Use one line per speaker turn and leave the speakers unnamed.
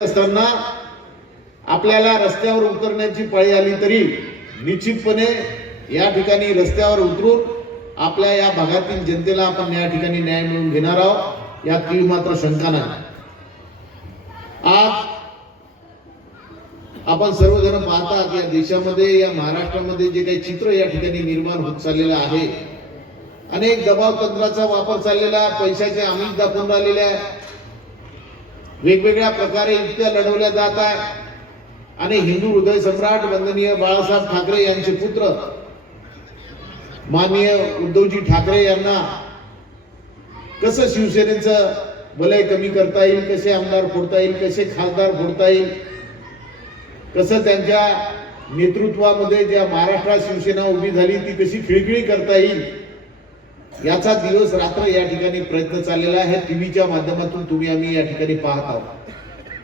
असताना आपल्याला रस्त्यावर उतरण्याची पाळी आली तरी निश्चितपणे या ठिकाणी रस्त्यावर उतरून आपल्या या भागातील जनतेला आपण या ठिकाणी न्याय मिळवून घेणार आहोत. यात तीळ मात्र शंका नाही. आज आपण सर्वजण पाहतात या देशामध्ये या महाराष्ट्रामध्ये जे काही चित्र या ठिकाणी निर्माण होत चाललेलं आहे अनेक दबाव तंत्राचा वापर चाललेला पैशाचे आमिष दाखवून राहिलेले आहे. वेगवेगळ्या प्रकारे युक्त्या लढवल्या जात आहे. आणि हिंदू हृदय सम्राट वंदनीय बाळासाहेब ठाकरे यांचे पुत्र माननीय उद्धवजी ठाकरे यांना कसं शिवसेनेचं भलय कमी करता येईल कसे आमदार फोडता येईल कसे खासदार फोडता येईल कसं त्यांच्या नेतृत्वामध्ये ज्या महाराष्ट्रात शिवसेना उभी झाली ती कशी खिळखिळी करता येईल याचा दिवस रात्र या ठिकाणी प्रयत्न चाललेला आहे. टीव्हीच्या माध्यमातून तुम्ही आम्ही या ठिकाणी पाहत आहोत.